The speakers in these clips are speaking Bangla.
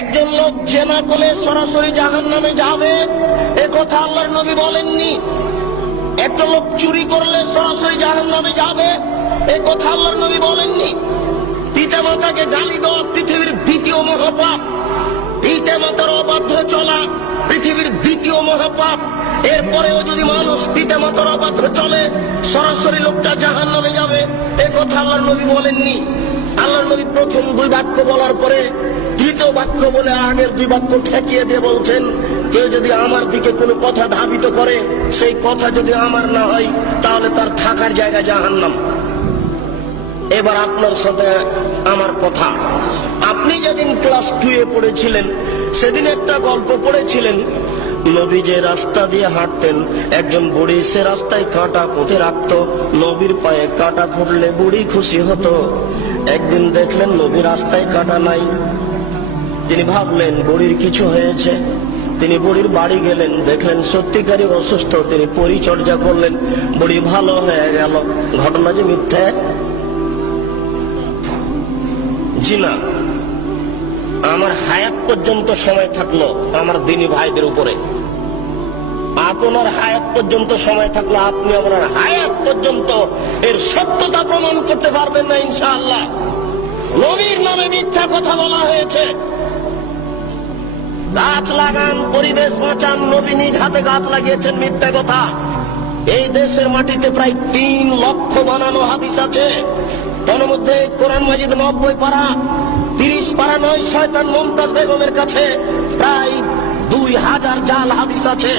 একজন লোক জেনা করলে সরাসরি জাহান নামে যাবে এ কথা আল্লাহর নবী বলেননি একটা লোক চুরি করলে সরাসরি জাহান নামে যাবে এ কথা আল্লাহর নবী বলেননি পিতা মাতাকে গালি দেওয়া পৃথিবীর দ্বিতীয় মহাপাপ পিতা মাতার অবাধ্য চলা পৃথিবীর দ্বিতীয় মহাপাপ এরপরেও যদি মানুষ পিতা মাতার অবাধ্য চলে সরাসরি লোকটা জাহান নামে যাবে এ কথা আল্লাহর নবী বলেননি আল্লাহর নবী প্রথম দুই বাক্য বলার পরে দ্বিতীয় বাক্য বলে আগের দুই বাক্য ঠেকিয়ে দিয়ে বলছেন কেউ যদি আমার দিকে কোনো কথা ধাবিত করে সেই কথা যদি আমার না হয় তাহলে তার থাকার জায়গা জাহান্নাম এবার আপনার সাথে আমার কথা আপনি যেদিন ক্লাস টুয়ে পড়েছিলেন সেদিন একটা গল্প পড়েছিলেন নবী যে রাস্তা দিয়ে হাঁটতেন একজন বুড়ি সে রাস্তায় কাঁটা পুঁতে রাখত নবীর পায়ে কাঁটা ফুটলে বুড়ি খুশি হতো একদিন দেখলেন নবী রাস্তায় কাঁটা নাই তিনি ভাবলেন বুড়ির কিছু হয়েছে তিনি বুড়ির বাড়ি গেলেন দেখলেন সত্যিকারই অসুস্থ তিনি পরিচর্যা করলেন বুড়ি ভালো হয়ে গেল ঘটনা যে মিথ্যে জি আমার হায়াত পর্যন্ত সময় থাকলো আমার দিনী ভাইদের উপরে আপনার হায়াত পর্যন্ত সময় থাকলো আপনি আপনার হায়াত পর্যন্ত এর সত্যতা প্রমাণ করতে পারবেন না ইনশাআল্লাহ নবীর নামে মিথ্যা কথা বলা হয়েছে গাছ লাগান পরিবেশ বাঁচান নবী নিজ হাতে গাছ লাগিয়েছেন মিথ্যা কথা এই দেশের মাটিতে প্রায় তিন লক্ষ বানানো হাদিস আছে তন্মধ্যে কোরআন মাজিদ নব্বই পাড়া তিরিশ পাড়া নয় শয়তান মমতাজ বেগমের কাছে প্রায় দুই হাজার জাল হাদিস আছে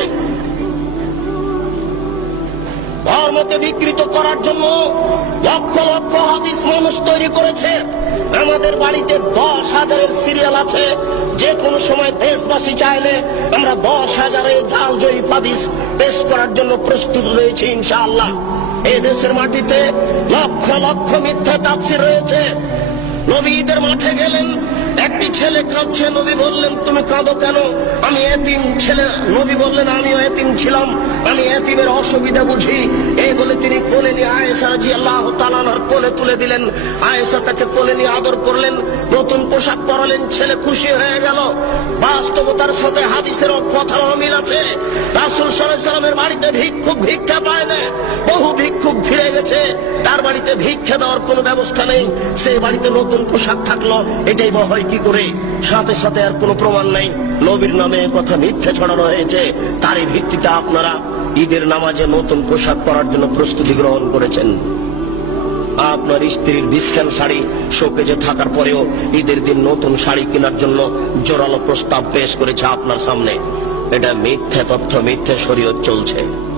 ধর্মকে বিকৃত করার জন্য লক্ষ লক্ষ হাদিস মানুষ তৈরি করেছে আমাদের বাড়িতে দশ হাজারের সিরিয়াল আছে যে কোন সময় দেশবাসী চাইলে আমরা দশ হাজারে ঢাল জয়ী পাদিস পেশ করার জন্য প্রস্তুত রয়েছে ইনশাআল্লাহ এই দেশের মাটিতে লক্ষ লক্ষ মিথ্যা তাপসির রয়েছে নবীদের মাঠে গেলেন একটি ছেলে কাঁদছে নবী বললেন তুমি কাঁদো কেন আমি এতিম ছেলে নবী বললেন আমিও এতিম ছিলাম আমি এতিমের অসুবিধা বুঝি এই বলে তিনি কোলে নিয়ে আয়েসা রাজি আল্লাহ তালানার কোলে তুলে দিলেন আয়েসা তাকে কোলে নিয়ে আদর করলেন নতুন পোশাক পরালেন ছেলে খুশি হয়ে গেল বাস্তবতার সাথে হাদিসের কথা অমিল আছে রাসুল সরাইসালামের বাড়িতে ভিক্ষুক ভিক্ষা পায় না বহু ভিক্ষুক ফিরে গেছে তার বাড়িতে ভিক্ষা দেওয়ার কোনো ব্যবস্থা নেই সে বাড়িতে নতুন পোশাক থাকলো এটাই বা হয় কি করে সাথে সাথে আর কোনো প্রমাণ নেই নবীর নামে কথা মিথ্যে ছড়ানো হয়েছে তারই ভিত্তিতে আপনারা ঈদের নামাজে নতুন পোশাক পরার জন্য প্রস্তুতি গ্রহণ করেছেন আপনার স্ত্রীর বিস্কান শাড়ি শোকেজে থাকার পরেও ঈদের দিন নতুন শাড়ি কেনার জন্য জোরালো প্রস্তাব পেশ করেছে আপনার সামনে এটা মিথ্যে তথ্য মিথ্যে শরীয়ত চলছে